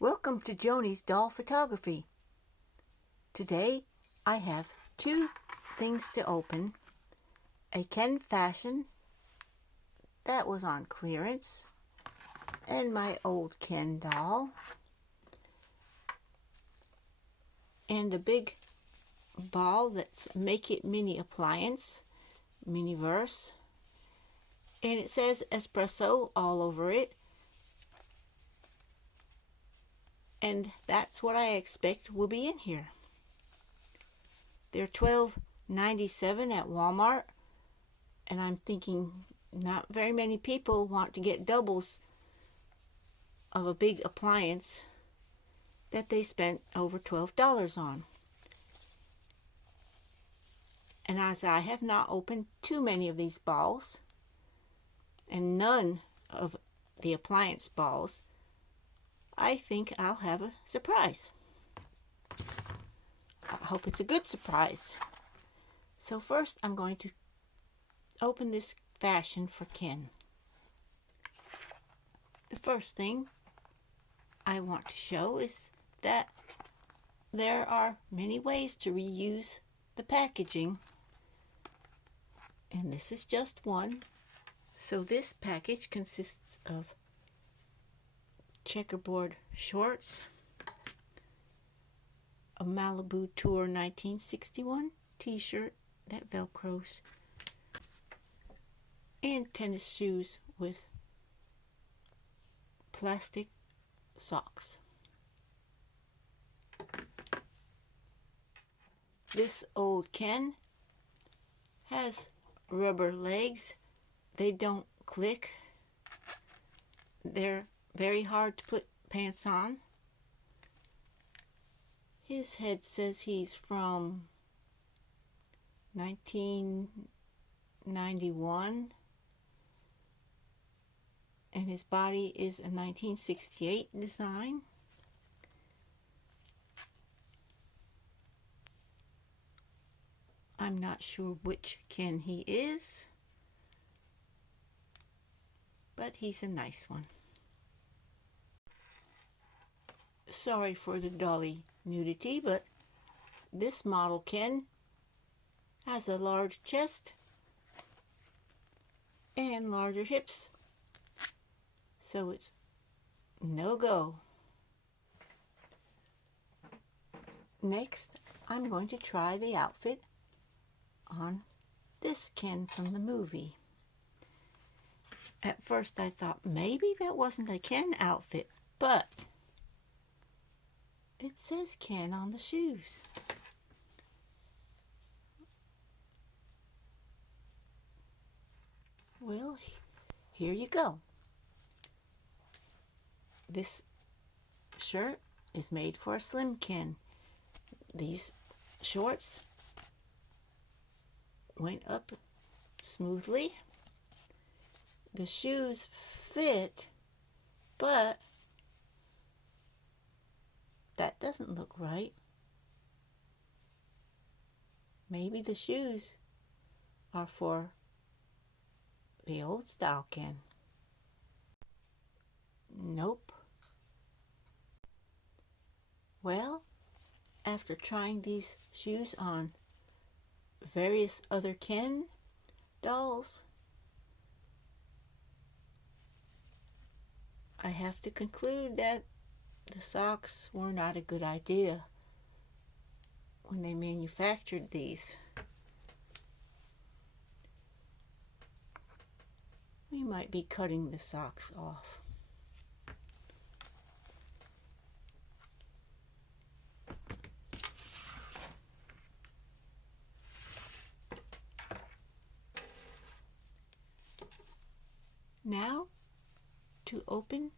Welcome to Joni's Doll Photography. Today I have two things to open. A Ken Fashion that was on clearance and my old Ken doll. And a big ball that's Make It Mini Appliance, miniverse. And it says Espresso all over it. And that's what I expect will be in here. They're $12.97 at Walmart, and I'm thinking not very many people want to get doubles of a big appliance that they spent over $12 on. And as I have not opened too many of these balls, and none of the appliance balls, I think I'll have a surprise. I hope it's a good surprise. So first I'm going to open this fashion for Ken. The first thing I want to show is that there are many ways to reuse the packaging, and this is just one. So this package consists of checkerboard shorts, a Malibu Tour 1961 t-shirt that velcros, and tennis shoes with plastic socks. This old Ken has rubber legs. They don't click. They're very hard to put pants on. His head says he's from 1991, and his body is a 1968 design. I'm not sure which Ken he is, but he's a nice one. Sorry for the dolly nudity, but this model Ken has a large chest and larger hips, so it's no go. Next, I'm going to try the outfit on this Ken from the movie. At first I thought maybe that wasn't a Ken outfit, but it says Ken on the shoes. Well, here you go. This shirt is made for a slim Ken. These shorts went up smoothly. The shoes fit, but that doesn't look right. Maybe the shoes are for the old style Ken. Nope. Well, after trying these shoes on various other Ken dolls, I have to conclude that the socks were not a good idea when they manufactured these. We might be cutting the socks off. Now to open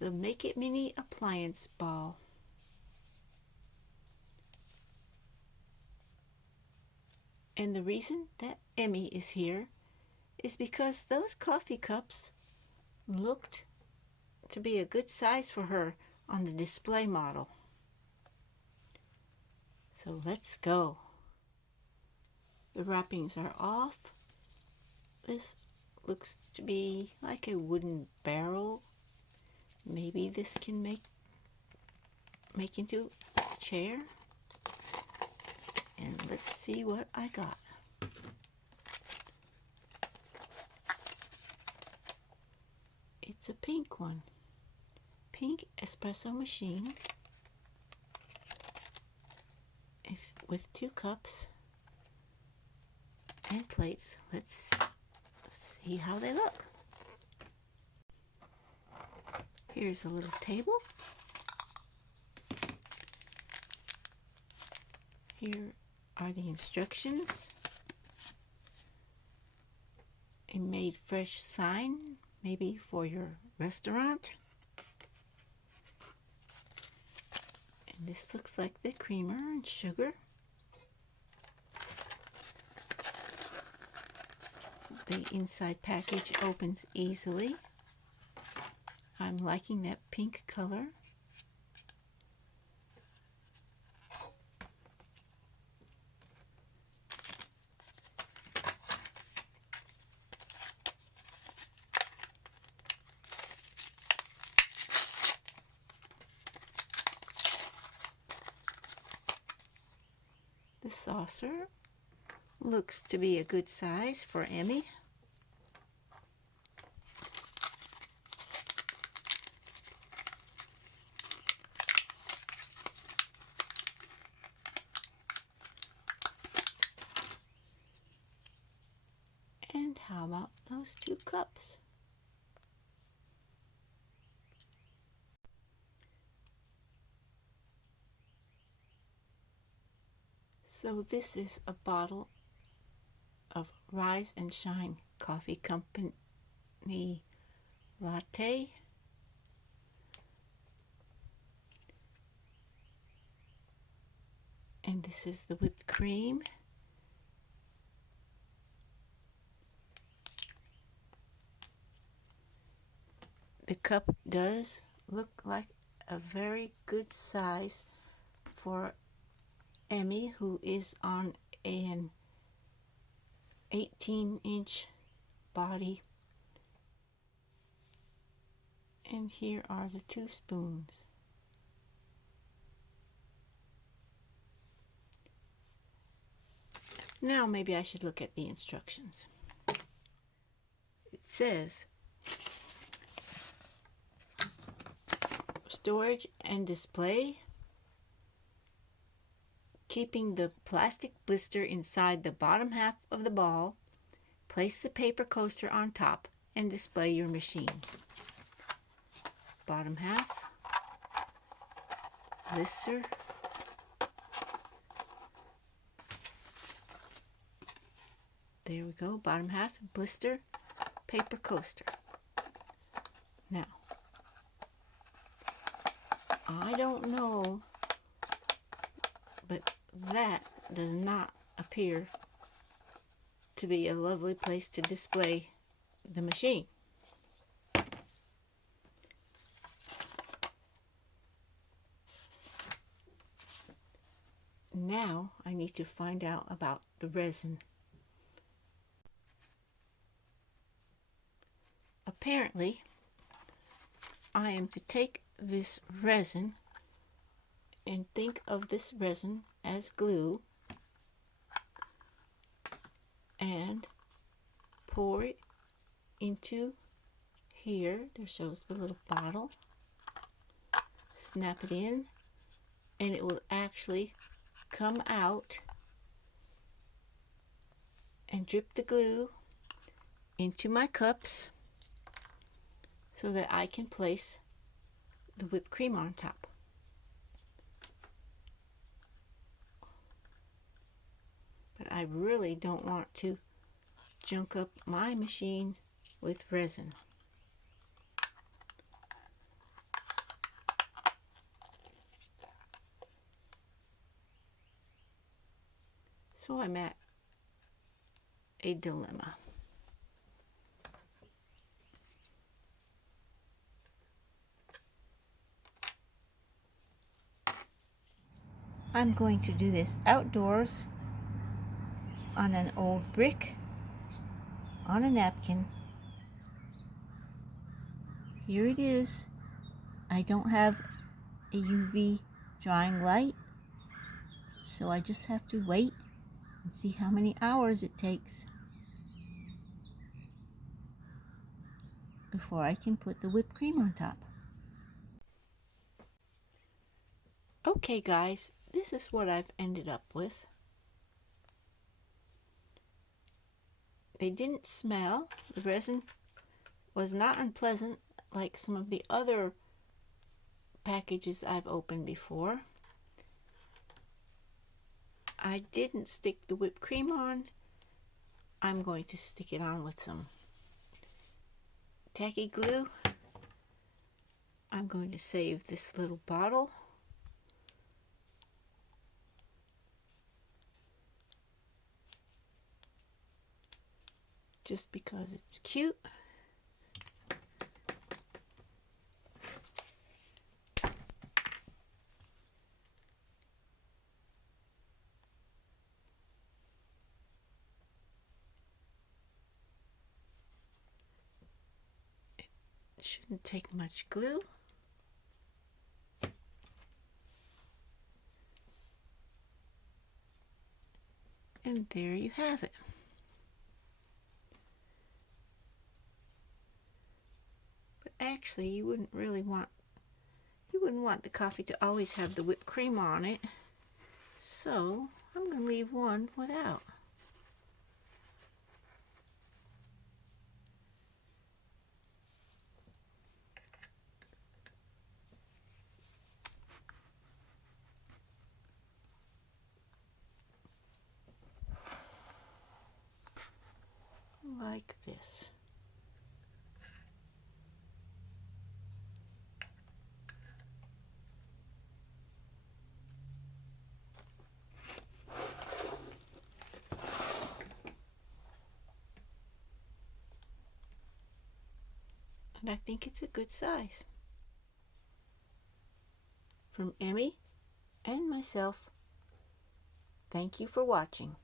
the Make It Mini Appliance ball. And the reason that Emmy is here is because those coffee cups looked to be a good size for her on the display model. So let's go. The wrappings are off. This looks to be like a wooden barrel maybe this can make into a chair. And let's see what I got. It's a pink one. Pink espresso machine with 2 cups and plates. Let's see how they look. Here's a little table. Here are the instructions. A made fresh sign, maybe for your restaurant. And this looks like the creamer and sugar. The inside package opens easily. I'm liking that pink color. The saucer looks to be a good size for Emmy. And how about those 2 cups? So this is a bottle of Rise and Shine Coffee Company latte. And this is the whipped cream. The cup does look like a very good size for Emmy, who is on an 18-inch body. And here are the 2 spoons. Now maybe I should look at the instructions. It says storage and display, keeping the plastic blister inside the bottom half of the ball. Place the paper coaster on top and display your machine. Bottom half, blister, there we go, bottom half, blister, paper coaster. Now, I don't know, but that does not appear to be a lovely place to display the machine. Now I need to find out about the resin. Apparently, I am to take this resin and think of this resin as glue and pour it into here. There shows the little bottle. Snap it in and it will actually come out and drip the glue into my cups so that I can place the whipped cream on top. But I really don't want to junk up my machine with resin. So I'm at a dilemma. I'm going to do this outdoors on an old brick, on a napkin. Here it is, I don't have a UV drying light, so I just have to wait and see how many hours it takes before I can put the whipped cream on top. Okay guys, this is what I've ended up with. They didn't smell. The resin was not unpleasant like some of the other packages I've opened before. I didn't stick the whipped cream on. I'm going to stick it on with some tacky glue. I'm going to save this little bottle. Just because it's cute. It shouldn't take much glue. And there you have it. But actually, you wouldn't want the coffee to always have the whipped cream on it. So I'm going to leave one without. Like this. And I think it's a good size. From Emmy and myself, thank you for watching.